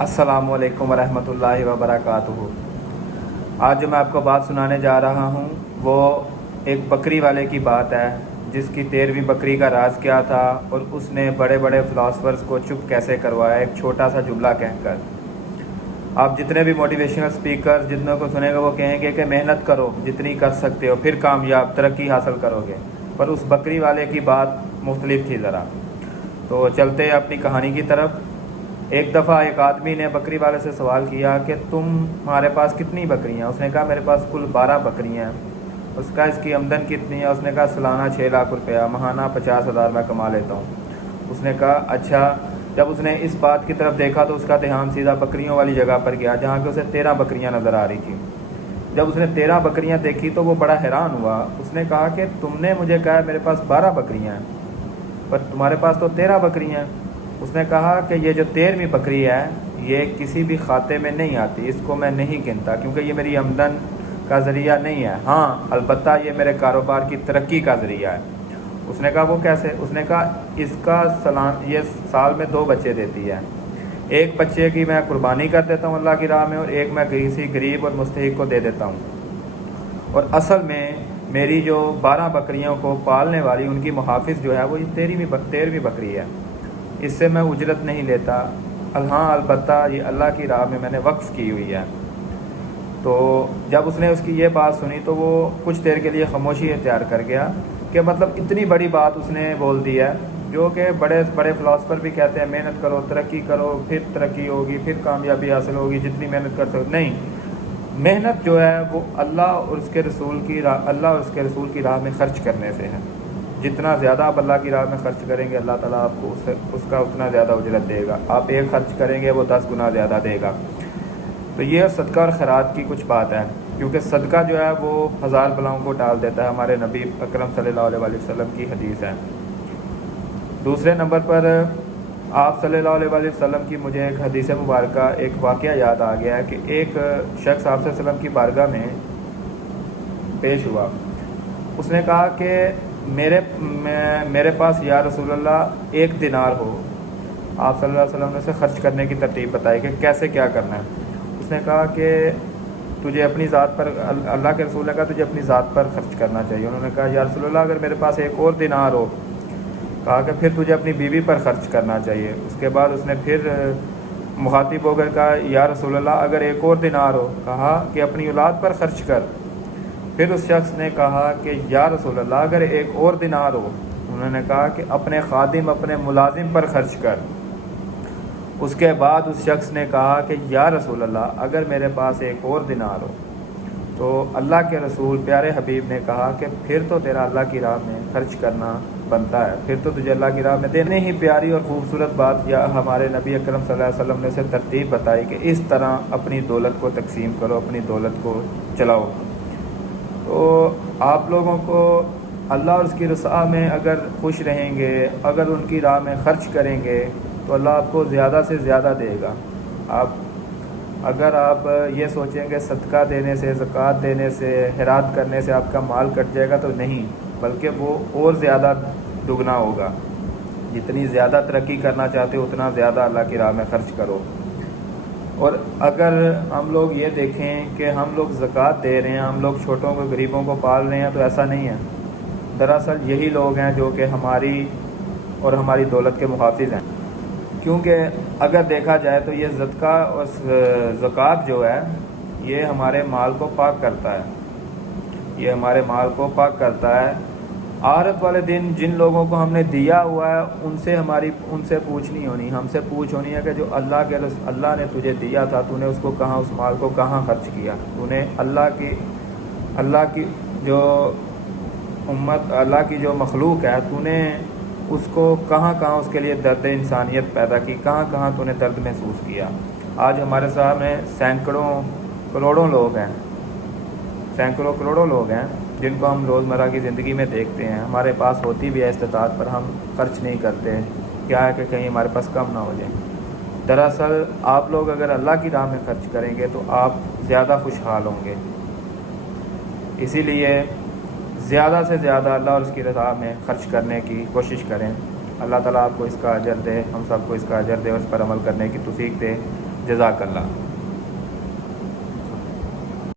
अस्सलामु अलैकुम वरहमतुल्लाहि वबरकातुहू। आज जो मैं आपको बात सुनाने जा रहा हूँ वो एक बकरी वाले की बात है, जिसकी 13वीं बकरी का राज क्या था और उसने बड़े बड़े फ़िलासफ़र्स को चुप कैसे करवाया एक छोटा सा जुमला कहकर। आप जितने भी मोटिवेशनल स्पीकर जितनों को सुनेंगे वो कहेंगे कि मेहनत करो जितनी कर सकते हो, फिर कामयाब तरक्की हासिल करोगे। पर उस बकरी वाले की बात मुख्तलिफ थी ज़रा। तो चलते हैं अपनी कहानी की तरफ। एक दफ़ा एक आदमी ने बकरी वाले से सवाल किया कि तुम्हारे पास कितनी बकरियाँ? उसने कहा मेरे पास कुल 12 बकरियाँ हैं। उसका इसकी आमदन कितनी है? उसने कहा सालाना 6 लाख रुपया, माहाना 50,000 मैं कमा लेता हूँ। उसने कहा अच्छा। जब उसने इस बात की तरफ देखा तो उसका ध्यान सीधा बकरियों वाली जगह पर गया जहाँ कि उसे 13 बकरियाँ नज़र आ रही थी। जब उसने 13 बकरियाँ देखी तो वो बड़ा हैरान हुआ। उसने कहा कि तुमने मुझे कहा मेरे पास 12 बकरियाँ हैं, पर तुम्हारे पास तो 13 बकरियाँ हैं। उसने कहा कि ये जो 13वीं बकरी है ये किसी भी खाते में नहीं आती, इसको मैं नहीं गिनता क्योंकि ये मेरी आमदन का ज़रिया नहीं है। हाँ, अलबत्ता ये मेरे कारोबार की तरक्की का ज़रिया है। उसने कहा वो कैसे? उसने कहा इसका ये साल में 2 बच्चे देती है। एक बच्चे की मैं कुर्बानी कर देता हूँ अल्लाह की राह में, और एक मैं किसी गरीब और मुस्तहिक को दे देता हूँ। और असल में मेरी जो 12 बकरियों को पालने वाली उनकी मुहाफिज जो है वो ये 13वीं बकरी है। इससे मैं उजरत नहीं लेता। हाँ, अलबत्ता ये अल्लाह की राह में मैंने वक्फ़ की हुई है। तो जब उसने उसकी ये बात सुनी तो वो कुछ देर के लिए खामोशी इख्तियार कर गया कि मतलब इतनी बड़ी बात उसने बोल दी है, जो कि बड़े बड़े फ़िलासफ़र भी कहते हैं मेहनत करो, तरक्की करो, फिर तरक्की होगी, फिर कामयाबी हासिल होगी, जितनी मेहनत कर सकते। नहीं, मेहनत जो है वो अल्लाह और उसके रसूल की राह में ख़र्च करने से है। जितना ज़्यादा आप अल्लाह की राह में ख़र्च करेंगे अल्लाह ताला आपको उसका उतना ज़्यादा उजरत देगा। आप एक खर्च करेंगे वो 10 गुना ज़्यादा देगा। तो ये सदका और खैरात की कुछ बात है, क्योंकि सदका जो है वो 1000 बलाओं को टाल देता है। हमारे नबी अकरम सल्लल्लाहु अलैहि वसल्लम की हदीस है। दूसरे नंबर पर आप सल्लल्लाहु अलैहि वसल्लम की मुझे एक हदीस मुबारक एक वाक़या याद आ गया है कि एक शख्स आप सल्लल्लाहु अलैहि वसल्लम की बारगाह में पेश हुआ। उसने कहा कि मेरे पास या रसूलल्लाह 1 दिनार हो। आप सल्लल्लाहु अलैहि वसल्लम ने उसे ख़र्च करने की तरतीब बताई कि कैसे क्या करना है। उसने कहा कि तुझे अपनी ज़ात पर, अल्लाह के रसूल ने कहा तुझे अपनी ज़ात पर ख़र्च करना चाहिए। उन्होंने कहा या रसूलल्लाह अगर मेरे पास 1 और दिनार हो। कहा कि फिर तुझे अपनी बीवी पर ख़र्च करना चाहिए। उसके बाद उसने फिर मुखातिब होकर कहा या रसूलल्लाह अगर 1 और दिनार हो। कहा कि अपनी औलाद पर ख़र्च कर। फिर उस शख्स ने कहा कि या रसूलल्लाह अगर 1 और दिनार हो। उन्होंने कहा कि अपने खादिम, अपने मुलाजिम पर ख़र्च कर। उसके बाद उस शख्स ने कहा कि या रसूलल्लाह अगर मेरे पास 1 और दिनार हो। तो अल्लाह के रसूल प्यारे हबीब ने कहा कि फिर तो तेरा अल्लाह की राह में ख़र्च करना बनता है, फिर तो तुझे अल्लाह की राह में देने ही प्यारी और ख़ूबसूरत बात या हमारे नबी अकरम सल्लल्लाहु अलैहि वसल्लम ने उसे तरतीब बताई कि इस तरह अपनी दौलत को तकसीम करो, अपनी दौलत को चलाओ। तो आप लोगों को अल्लाह और उसकी रज़ा में अगर खुश रहेंगे, अगर उनकी राह में ख़र्च करेंगे तो अल्लाह आपको ज़्यादा से ज़्यादा देगा। अगर आप ये सोचेंगे सदका देने से, ज़कात देने से, खैरात करने से आपका माल कट जाएगा, तो नहीं, बल्कि वो और ज़्यादा दुगना होगा। जितनी ज़्यादा तरक्की करना चाहते हो उतना ज़्यादा अल्लाह की राह में ख़र्च करो। और अगर हम लोग ये देखें कि हम लोग ज़कात दे रहे हैं, हम लोग छोटों को, गरीबों को पाल रहे हैं, तो ऐसा नहीं है। दरअसल यही लोग हैं जो कि हमारी और हमारी दौलत के मुहाफ़िज़ हैं। क्योंकि अगर देखा जाए तो ये ज़दका और ज़कात जो है ये हमारे माल को पाक करता है, ये हमारे माल को पाक करता है। आखिरत वाले दिन जिन लोगों को हमने दिया हुआ है उनसे पूछनी होनी, हमसे पूछ होनी है कि जो अल्लाह ने तुझे दिया था, तूने उसको कहाँ, उस माल को कहाँ खर्च किया? तूने अल्लाह की जो उम्मत, अल्लाह की जो मखलूक है, तूने उसको कहाँ उसके लिए दर्द इंसानियत पैदा की, कहाँ तूने दर्द महसूस किया? आज हमारे सामने सैकड़ों करोड़ों लोग हैं जिनको हम रोज़मर्रा की ज़िंदगी में देखते हैं। हमारे पास होती भी है इस्तिताअत, पर हम खर्च नहीं करते। क्या है कि कहीं हमारे पास कम ना हो जाए। दरअसल आप लोग अगर अल्लाह की राह में ख़र्च करेंगे तो आप ज़्यादा खुशहाल होंगे। इसीलिए ज़्यादा से ज़्यादा अल्लाह और उसकी रज़ा में ख़र्च करने की कोशिश करें। अल्लाह ताला आपको इसका अजर दे, हम सबको इसका अजर दे और इस पर अमल करने की तौफीक दे। جزاک اللہ۔